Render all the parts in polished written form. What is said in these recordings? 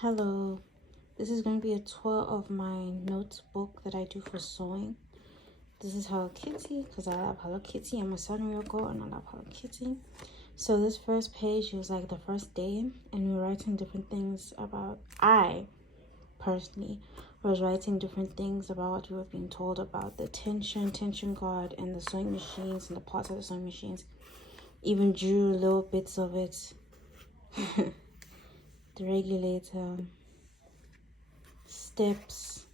Hello, this is going to be a tour of my notebook that I do for sewing. This is Hello Kitty because I love Hello Kitty. I'm a Sanrio girl and I love Hello Kitty. So this first page was like the first day, and we were writing different things about, I personally was writing different things about what we were being told about the tension guard and the sewing machines and the parts of the sewing machines. Even drew little bits of it. The regulator, steps,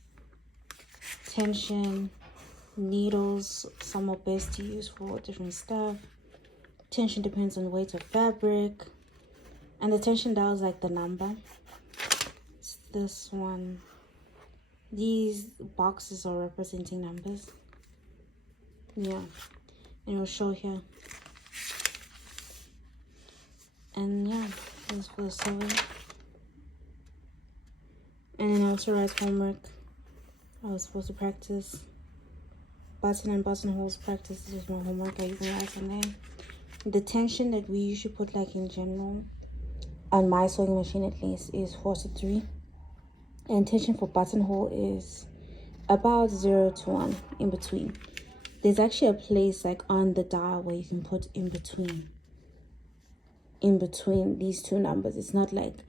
tension, needles. Some are best to use for different stuff. Tension depends on the weight of fabric, and the tension dial is like the number. It's this one. These boxes are representing numbers. Yeah, and it'll show here. And yeah, this is for the sewing. And then I also write homework. I was supposed to practice button and buttonholes practice. This is my homework. I even write on there. The tension that we usually put, like in general, on my sewing machine at least, is 43. And tension for buttonhole is about 0 to 1, in between. There's actually a place like on the dial where you can put in between these two numbers. It's not like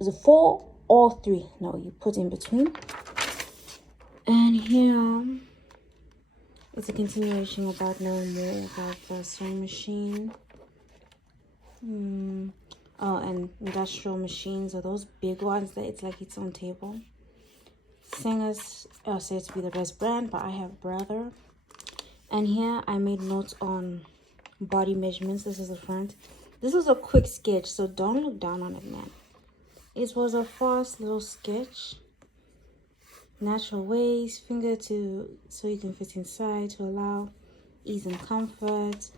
is it 4 or 3. No, you put in between. And here it's a continuation about knowing more about the sewing machine. Oh, and industrial machines are those big ones that it's like its own table. Singers are said to be the best brand, but I have Brother. And here I made notes on body measurements. This is the front. This was a quick sketch, so don't look down on it, man. It was a fast little sketch. Natural waist, finger so you can fit inside to allow ease and comfort.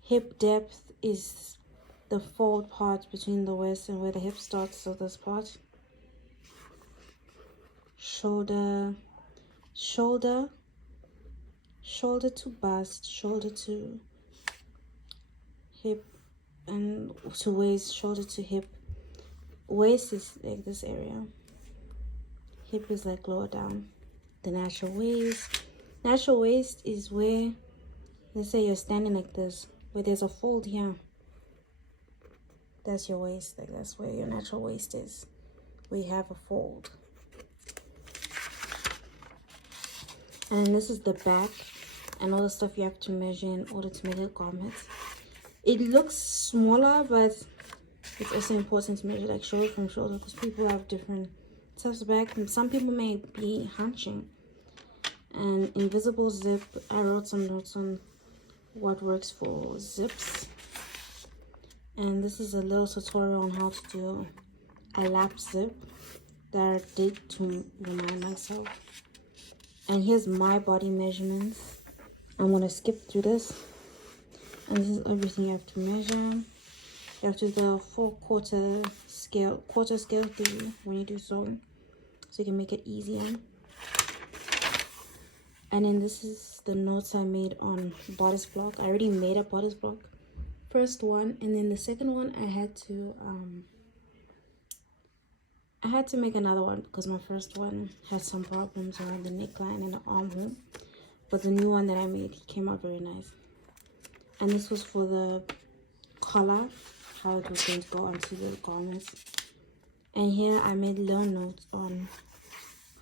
Hip depth is the fold part between the waist and where the hip starts, so this part. Shoulder to bust, shoulder to hip, and to waist, shoulder to hip. Waist is like this area, hip is like lower down. The natural waist is where, let's say you're standing like this, where there's a fold here. That's your waist. Like that's where your natural waist is, where you have a fold. And then this is the back and all the stuff you have to measure in order to make a garment. It looks smaller, but it's also important to measure like shoulder from shoulder, because people have different types of back. Some people may be hunching. And invisible zip, I wrote some notes on what works for zips. And this is a little tutorial on how to do a lap zip that I did to remind myself. And here's my body measurements. I'm gonna skip through this. And this is everything you have to measure. You have to do the full quarter scale theory when you do sewing, so you can make it easier. And then this is the notes I made on bodice block. I already made a bodice block, first one, and then the second one I had to make another one because my first one had some problems around the neckline and the armhole. But the new one that I made came out very nice. And this was for the collar, how it was going to go onto the garments. And here I made little notes on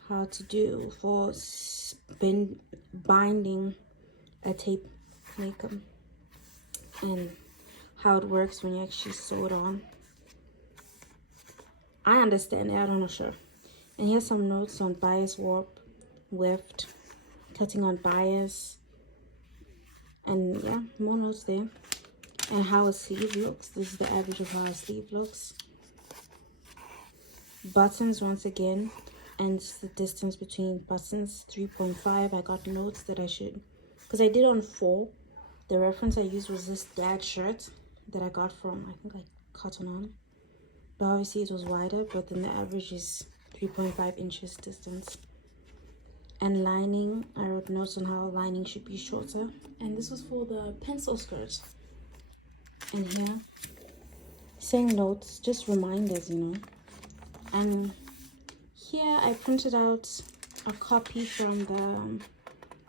how to do for binding a tape maker and how it works when you actually sew it on. I understand it, I don't know, sure. And here's some notes on bias, warp, weft, cutting on bias, and yeah, more notes there. And how a sleeve looks. This is the average of how a sleeve looks. Buttons once again, and the distance between buttons, 3.5. I got notes that I should, because I did on 4. The reference I used was this dad shirt that I got from, I think, like Cotton On. But obviously it was wider, but then the average is 3.5 inches distance. And lining, I wrote notes on how lining should be shorter. And this was for the pencil skirts. And here, same notes, just reminders, you know. And here I printed out a copy from the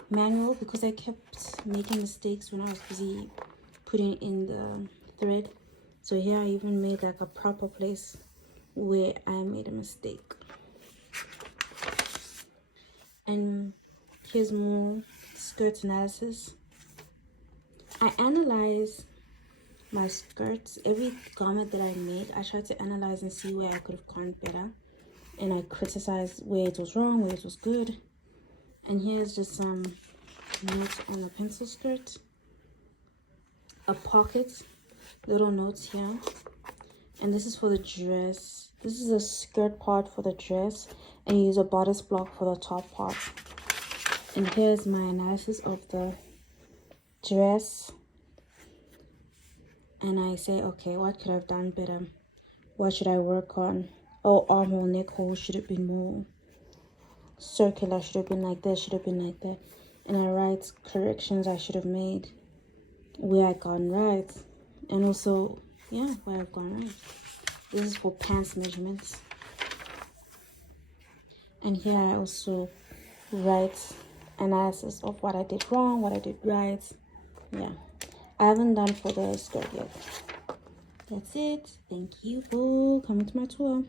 manual because I kept making mistakes when I was busy putting in the thread. So here I even made like a proper place where I made a mistake. And here's more skirt analysis. I analyze my skirts. Every garment that I made, I try to analyze and see where I could have gone better. And I criticize where it was wrong, where it was good. And here's just some notes on the pencil skirt. A pocket, little notes here. And this is for the dress. This is a skirt part for the dress. And you use a bodice block for the top part. And here's my analysis of the dress. And I say, okay, what could I have done better? What should I work on? Oh, armhole, neck hole should have been more circular, should have been like this, should have been like that. And I write corrections I should have made, where I gone right, and also, yeah, where I've gone right. This is for pants measurements. And here I also write analysis of what I did wrong, what I did right. Yeah, I haven't done for the skirt yet. That's it. Thank you for coming to my tour.